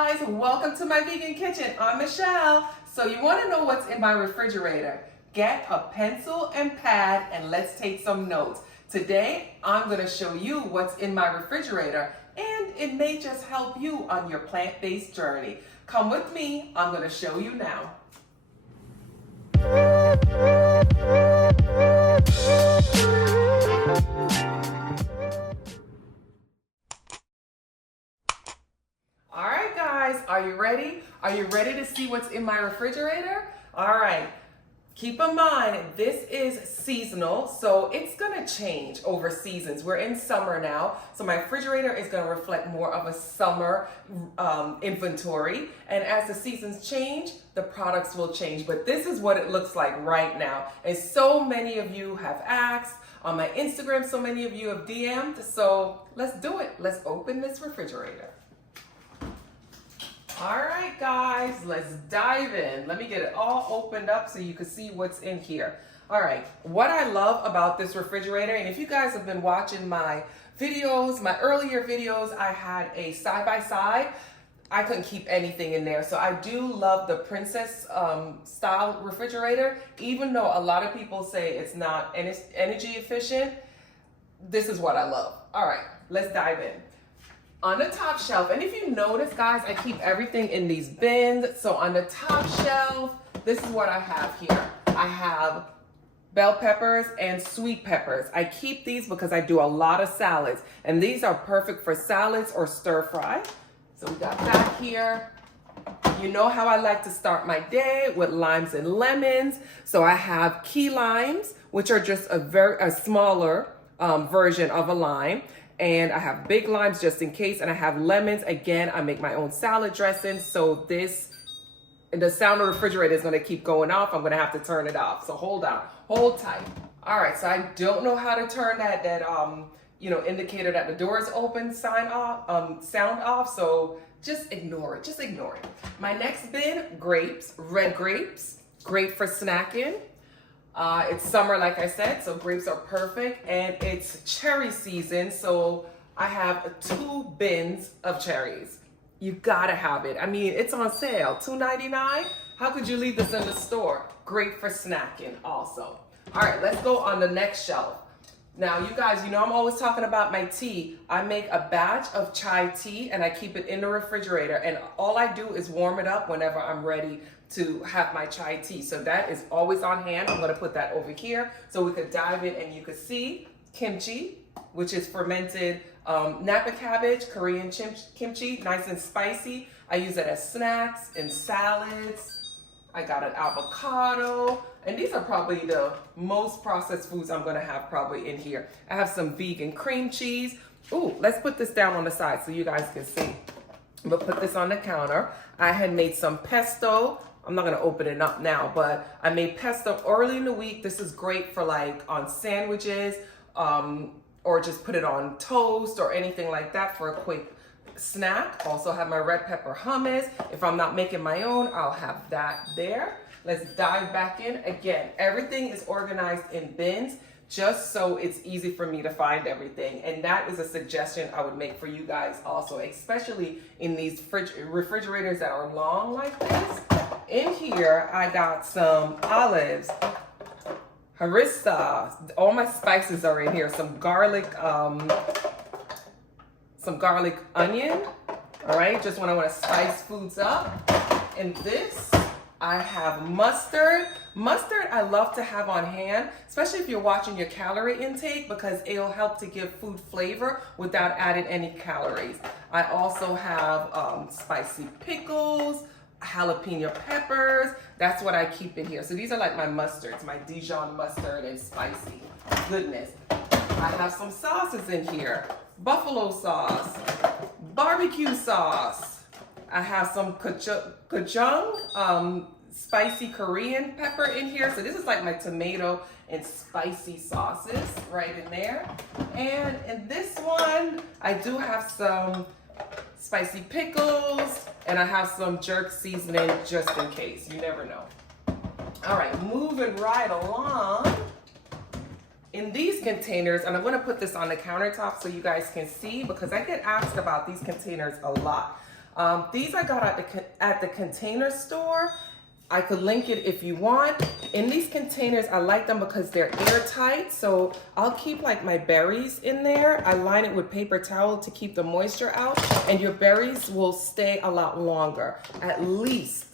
guys, welcome to my vegan kitchen. I'm Michelle. So you want to know what's in my refrigerator? Get a pencil and pad and let's take some notes. Today, I'm going to show you what's in my refrigerator, and it may just help you on your plant-based journey. Come with me, I'm going to show you now. All right, guys, are you ready? Are you ready to see what's in my refrigerator? All right, keep in mind, this is seasonal, so it's gonna change over seasons. We're in summer now, so my refrigerator is gonna reflect more of a summer inventory. And as the seasons change, the products will change. But this is what it looks like right now. And so many of you have asked on my Instagram, so many of you have DM'd, so let's do it. Let's open this refrigerator. All right, guys, let's dive in. Let me get it all opened up so you can see what's in here. All right, what I love about this refrigerator, and if you guys have been watching my videos, my earlier videos, I had a side-by-side. I couldn't keep anything in there. So I do love the princess style refrigerator, even though a lot of people say it's not energy efficient. This is what I love. All right, let's dive in. On the top shelf, and if you notice, guys, I keep everything in these bins. So on the top shelf, this is what I have here. I have bell peppers and sweet peppers. I keep these because I do a lot of salads, and these are perfect for salads or stir fry. So we got that here. You know how I like to start my day with limes and lemons. So I have key limes, which are just a smaller version of a lime. And I have big limes just in case, and I have lemons. Again, I make my own salad dressing, so the sound of the refrigerator is gonna keep going off. I'm gonna have to turn it off, so hold on, hold tight. All right, so I don't know how to turn that indicator that the door is open sound off, so just ignore it, My next bin, grapes, red grapes, great for snacking. It's summer, like I said, so grapes are perfect, and it's cherry season, so I have 2 bins of cherries. You gotta have it. I mean, it's on sale, $2.99. How could you leave this in the store? Great for snacking also. All right, let's go on the next shelf. Now, you guys, you know I'm always talking about my tea. I make a batch of chai tea, and I keep it in the refrigerator, and all I do is warm it up whenever I'm ready to have my chai tea. So that is always on hand. I'm gonna put that over here so we could dive in and you could see kimchi, which is fermented Napa cabbage, Korean kimchi, nice and spicy. I use it as snacks and salads. I got an avocado, and these are probably the most processed foods I'm gonna have probably in here. I have some vegan cream cheese. Ooh, let's put this down on the side so you guys can see. I'm gonna put this on the counter. I had made some pesto. I'm not gonna open it up now, but I made pesto early in the week. This is great for like on sandwiches, or just put it on toast or anything like that for a quick snack. Also have my red pepper hummus. If I'm not making my own, I'll have that there. Let's dive back in. Again, everything is organized in bins just so it's easy for me to find everything. And that is a suggestion I would make for you guys also, especially in these refrigerators that are long like this. In here, I got some olives, harissa, all my spices are in here, some garlic onion, all right, just when I want to spice foods up. And this, I have mustard. Mustard I love to have on hand, especially if you're watching your calorie intake, because it'll help to give food flavor without adding any calories. I also have spicy pickles, jalapeno peppers. That's what I keep in here. So these are like my mustards, my Dijon mustard and spicy goodness. I have some sauces in here. Buffalo sauce, barbecue sauce. I have some gochujang, spicy Korean pepper in here. So this is like my tomato and spicy sauces right in there. And in this one, I do have some spicy pickles, and I have some jerk seasoning just in case. You never know. All right, moving right along. In these containers, and I'm gonna put this on the countertop so you guys can see, because I get asked about these containers a lot. These I got at the Container Store. I could link it if you want. In these containers, I like them because they're airtight. So I'll keep like my berries in there. I line it with paper towel to keep the moisture out, and your berries will stay a lot longer, at least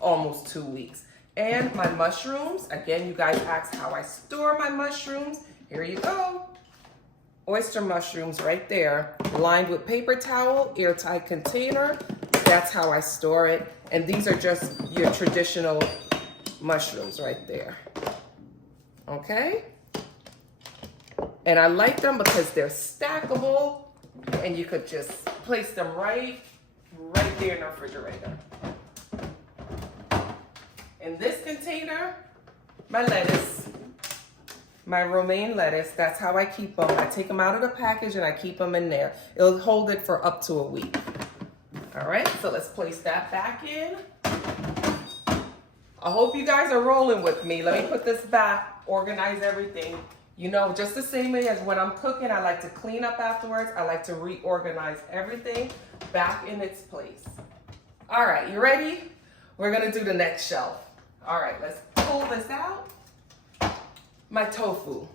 almost 2 weeks. And my mushrooms, again, you guys asked how I store my mushrooms. Here you go. Oyster mushrooms right there, lined with paper towel, airtight container. That's how I store it. And these are just your traditional mushrooms right there. Okay? And I like them because they're stackable, and you could just place them right there in the refrigerator. In this container, my lettuce, my romaine lettuce, that's how I keep them. I take them out of the package and I keep them in there. It'll hold it for up to a week. All right, so let's place that back in. I hope you guys are rolling with me. Let me put this back, organize everything. You know, just the same way as when I'm cooking, I like to clean up afterwards. I like to reorganize everything back in its place. All right, you ready? We're gonna do the next shelf. All right, let's pull this out. My tofu,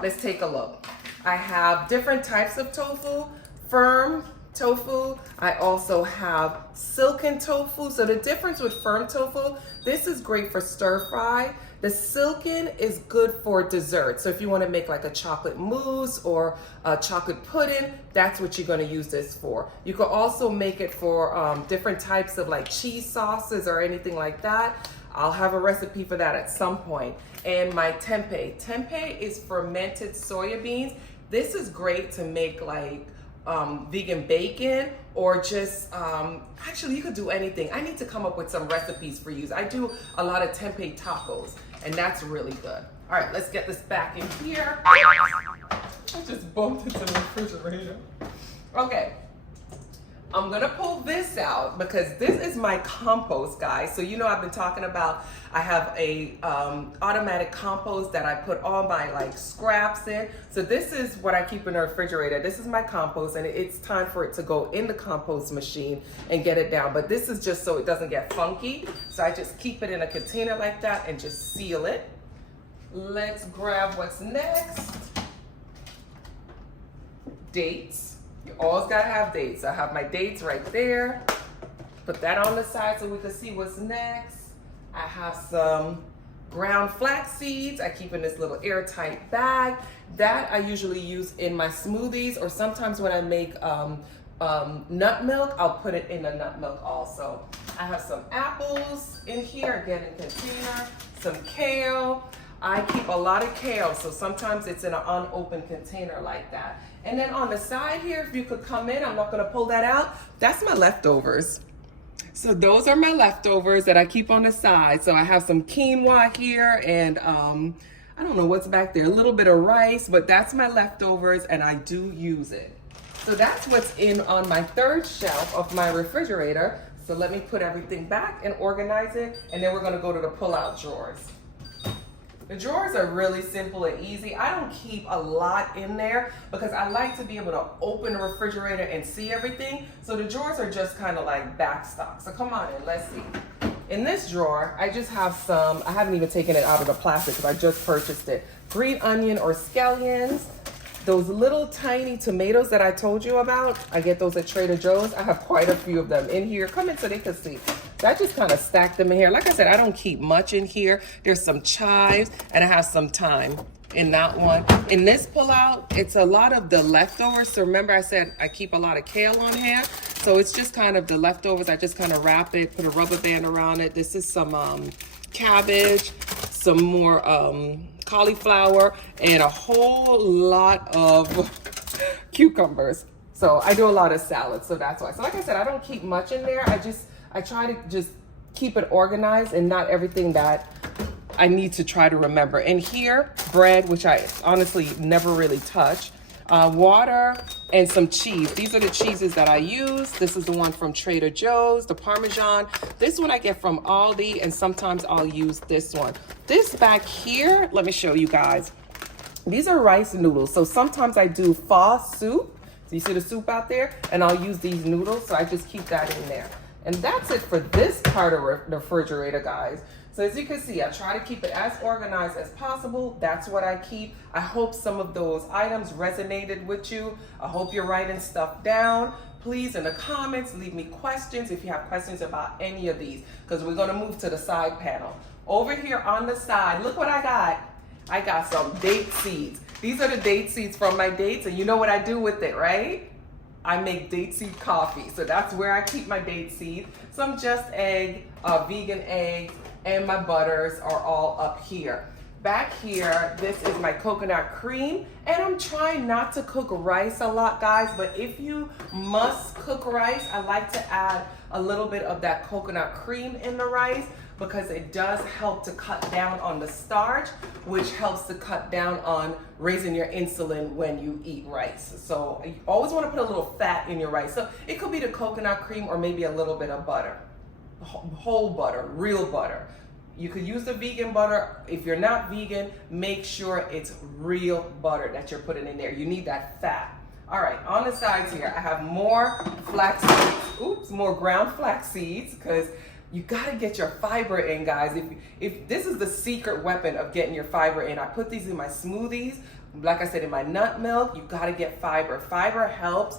let's take a look. I have different types of tofu, firm tofu. I also have silken tofu. So the difference with firm tofu, this is great for stir fry. The silken is good for dessert. So if you want to make like a chocolate mousse or a chocolate pudding, that's what you're going to use this for. You could also make it for different types of like cheese sauces or anything like that. I'll have a recipe for that at some point. And my tempeh. Tempeh is fermented soya beans. This is great to make like vegan bacon, or just actually you could do anything. I need to come up with some recipes for you. I do a lot of tempeh tacos, and that's really good. All right, let's get this back in here. I just bumped into the refrigerator. Okay, I'm gonna pull this out because this is my compost, guys. So you know I've been talking about, I have a automatic compost that I put all my like scraps in. So this is what I keep in the refrigerator. This is my compost, and it's time for it to go in the compost machine and get it down. But this is just so it doesn't get funky. So I just keep it in a container like that and just seal it. Let's grab what's next. Dates. You always gotta have dates. I have my dates right there. Put that on the side so we can see what's next. I have some ground flax seeds. I keep in this little airtight bag. That I usually use in my smoothies, or sometimes when I make nut milk, I'll put it in the nut milk also. I have some apples in here, again in container, some kale. I keep a lot of kale, so sometimes it's in an unopened container like that. And then on the side here, if you could come in, I'm not gonna pull that out, that's my leftovers. So those are my leftovers that I keep on the side. So I have some quinoa here, and I don't know what's back there, a little bit of rice, but that's my leftovers, and I do use it. So that's what's in on my third shelf of my refrigerator. So let me put everything back and organize it, and then we're gonna go to the pull-out drawers. The drawers are really simple and easy. I don't keep a lot in there because I like to be able to open the refrigerator and see everything. So the drawers are just kind of like backstock. So come on in, let's see. In this drawer, I just have some, I haven't even taken it out of the plastic because I just purchased it. Green onion or scallions. Those little tiny tomatoes that I told you about, I get those at Trader Joe's. I have quite a few of them in here. Come in so they can see. So I just kind of stack them in here. Like I said, I don't keep much in here. There's some chives, and I have some thyme in that one. In this pullout, it's a lot of the leftovers. So remember I said I keep a lot of kale on hand. So it's just kind of the leftovers. I just kind of wrap it, put a rubber band around it. This is some cabbage, some more cauliflower, and a whole lot of cucumbers. So I do a lot of salads, so that's why. So like I said, I don't keep much in there. I try to just keep it organized and not everything that I need to try to remember. And here, bread, which I honestly never really touch, water, and some cheese. These are the cheeses that I use. This is the one from Trader Joe's, the Parmesan. This one I get from Aldi, and sometimes I'll use this one. This back here, let me show you guys. These are rice noodles. So sometimes I do pho soup. So you see the soup out there? And I'll use these noodles, so I just keep that in there. And that's it for this part of the refrigerator, guys. So as you can see, I try to keep it as organized as possible. That's what I keep. I hope some of those items resonated with you. I hope you're writing stuff down. Please, in the comments, leave me questions if you have questions about any of these, because we're gonna move to the side panel. Over here on the side, look what I got. I got some date seeds. These are the date seeds from my dates, and you know what I do with it, right? I make date seed coffee. So that's where I keep my date seeds. Some Just Egg, vegan eggs, and my butters are all up here. Back here, this is my coconut cream, and I'm trying not to cook rice a lot, guys, but if you must cook rice, I like to add a little bit of that coconut cream in the rice because it does help to cut down on the starch, which helps to cut down on raising your insulin when you eat rice. So you always want to put a little fat in your rice. So it could be the coconut cream or maybe a little bit of butter, whole butter, real butter. You could use the vegan butter. If you're not vegan, make sure it's real butter that you're putting in there. You need that fat. All right, on the sides here, I have more flax seeds. Oops, more ground flax seeds, because you gotta get your fiber in, guys. If this is the secret weapon of getting your fiber in. I put these in my smoothies. Like I said, in my nut milk, you gotta get fiber. Fiber helps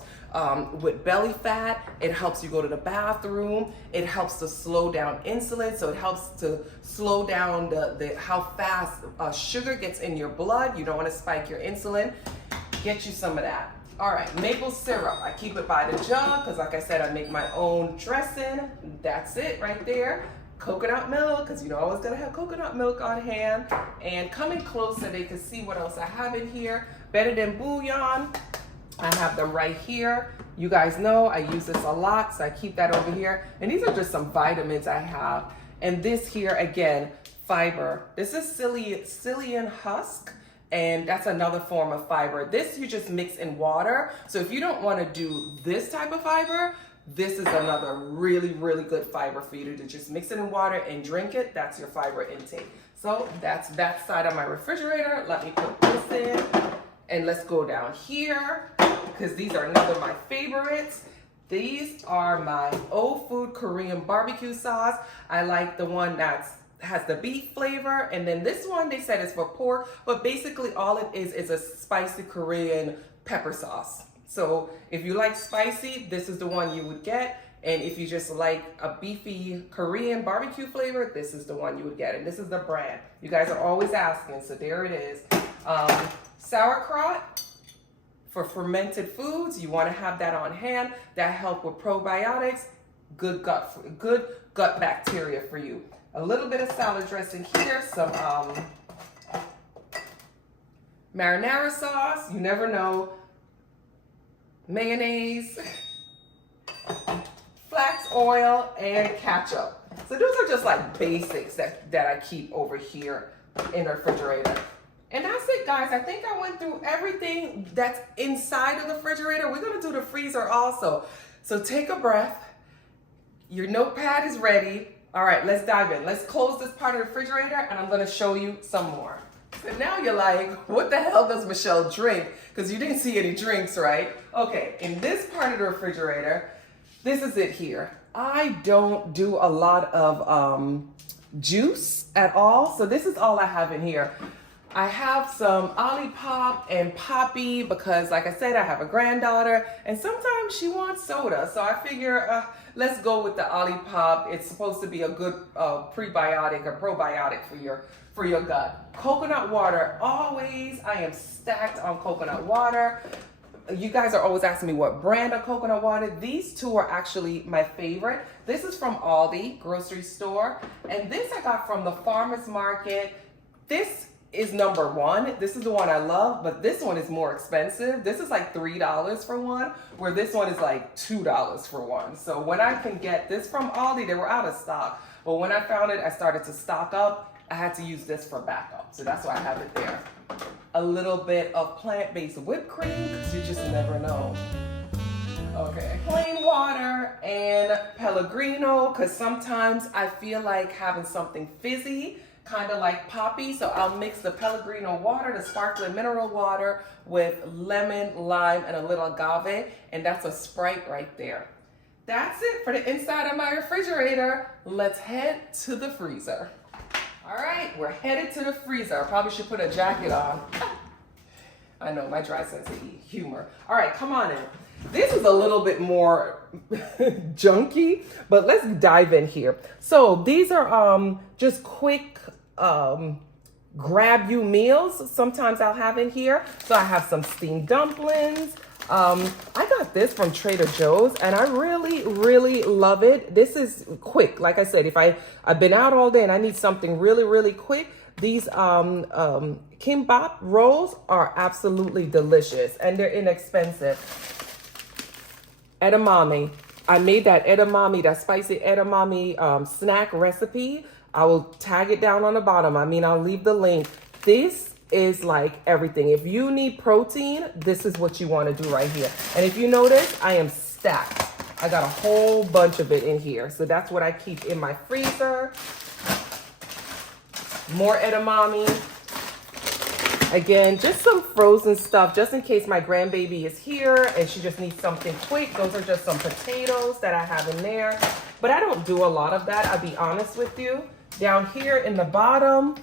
with belly fat. It helps you go to the bathroom. It helps to slow down insulin. So it helps to slow down how fast sugar gets in your blood. You don't want to spike your insulin. Get you some of that. All right, maple syrup. I keep it by the jug because, like I said, I make my own dressing. That's it right there. Coconut milk, because you know I always gotta have coconut milk on hand. And coming closer, they can see what else I have in here. Better than bouillon. I have them right here. You guys know I use this a lot, so I keep that over here. And these are just some vitamins I have. And this here, again, fiber. This is psyllium husk, and that's another form of fiber. This you just mix in water. So if you don't want to do this type of fiber, this is another really, really good fiber for you to just mix it in water and drink it. That's your fiber intake. So that's that side of my refrigerator. Let me put this in. And let's go down here, because these are another of my favorites. These are my old food Korean barbecue sauce. I like the one that has the beef flavor. And then this one, they said is for pork, but basically all it is a spicy Korean pepper sauce. So if you like spicy, this is the one you would get. And if you just like a beefy Korean barbecue flavor, this is the one you would get. And this is the brand. You guys are always asking, so there it is. Sauerkraut for fermented foods. You want to have that on hand. That help with probiotics, good gut bacteria for you. A little bit of salad dressing here, some marinara sauce. You never know. Mayonnaise, flax oil, and ketchup. So those are just like basics that I keep over here in the refrigerator. And that's it, guys. I think I went through everything that's inside of the refrigerator. We're gonna do the freezer also. So take a breath. Your notepad is ready. All right, let's dive in. Let's close this part of the refrigerator and I'm gonna show you some more. So now you're like, what the hell does Michelle drink? Because you didn't see any drinks, right? Okay, in this part of the refrigerator, this is it here. I don't do a lot of juice at all. So this is all I have in here. I have some Olipop and Poppy because, like I said, I have a granddaughter and sometimes she wants soda. So I figure let's go with the Olipop. It's supposed to be a good prebiotic or probiotic for your gut. Coconut water, always. I am stacked on coconut water. You guys are always asking me what brand of coconut water. These two are actually my favorite. This is from Aldi grocery store, and this I got from the farmer's market. This is number one. This is the one I love, but this one is more expensive. This is like $3 for one, where this one is like $2 for one. So when I can get this from Aldi, they were out of stock. But when I found it, I started to stock up. I had to use this for backup. So that's why I have it there. A little bit of plant-based whipped cream, because you just never know. Okay, plain water and Pellegrino, because sometimes I feel like having something fizzy kind of like poppy. So I'll mix the Pellegrino water, the sparkling mineral water, with lemon, lime, and a little agave. And that's a Sprite right there. That's it for the inside of my refrigerator. Let's head to the freezer. All right, we're headed to the freezer. I probably should put a jacket on. I know, my dry sense of humor. All right, come on in. This is a little bit more junky, but let's dive in here. So these are just quick grab you meals. Sometimes I'll have in here. So I have some steamed dumplings. I got this from Trader Joe's and I really love it. This is quick. Like I said, if I've been out all day and I need something really quick, these kimbap rolls are absolutely delicious and they're inexpensive. Edamame. I made that edamame, that spicy edamame snack recipe. I will tag it down on the bottom. I mean, I'll leave the link. This is like everything. If you need protein, this is what you want to do right here. And if you notice, I am stacked. I got a whole bunch of it in here. So that's what I keep in my freezer. More edamame. Again, just some frozen stuff, just in case my grandbaby is here and she just needs something quick. Those are just some potatoes that I have in there. But I don't do a lot of that, I'll be honest with you. Down here in the bottom,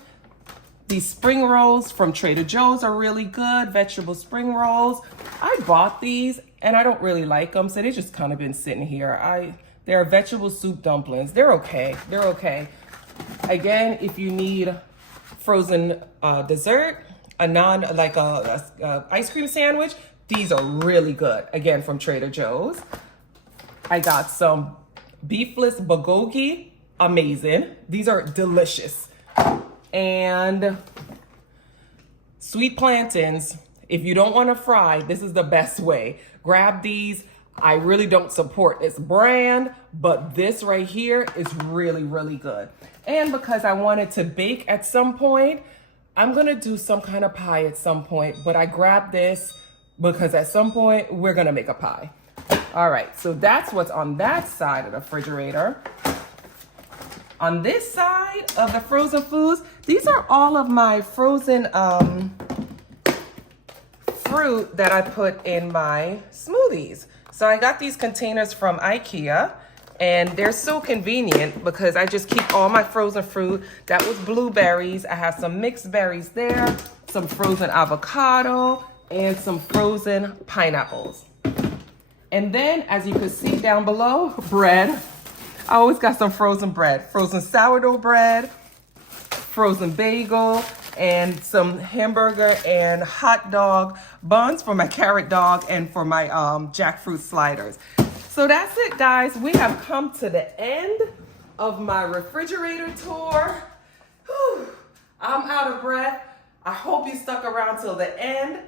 these spring rolls from Trader Joe's are really good, vegetable spring rolls. I bought these and I don't really like them, so they just kind of been sitting here. They're vegetable soup dumplings. They're okay, they're okay. Again, if you need frozen dessert, like a ice cream sandwich, these are really good. Again, from Trader Joe's. I got some beefless bulgogi, amazing. These are delicious. And sweet plantains, if you don't want to fry, this is the best way. Grab these. I really don't support this brand, but this right here is really good. And because I wanted to bake at some point, I'm gonna do some kind of pie at some point, but I grabbed this because at some point we're gonna make a pie. All right, so that's what's on that side of the refrigerator. On this side of the frozen foods, these are all of my frozen fruit that I put in my smoothies. So I got these containers from IKEA. And they're so convenient because I just keep all my frozen fruit. That was blueberries. I have some mixed berries there, some frozen avocado, and some frozen pineapples. And then, as you can see down below, bread. I always got some frozen bread, frozen sourdough bread, frozen bagel, and some hamburger and hot dog buns for my carrot dog and for my jackfruit sliders. So that's it, guys. We have come to the end of my refrigerator tour. Whew. I'm out of breath. I hope you stuck around till the end.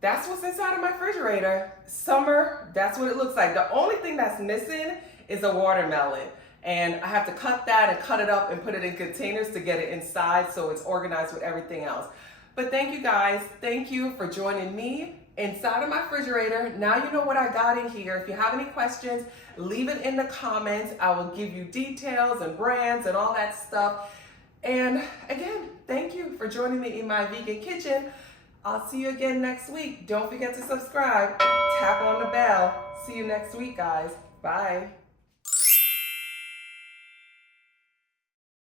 That's what's inside of my refrigerator. Summer, that's what it looks like. The only thing that's missing is a watermelon. And I have to cut that and cut it up and put it in containers to get it inside so it's organized with everything else. But thank you guys. Thank you for joining me inside of my refrigerator. Now you know what I got in here. If you have any questions, leave it in the comments. I will give you details and brands and all that stuff. And again, thank you for joining me in my vegan kitchen. I'll see you again next week. Don't forget to subscribe, tap on the bell. See you next week, guys. Bye.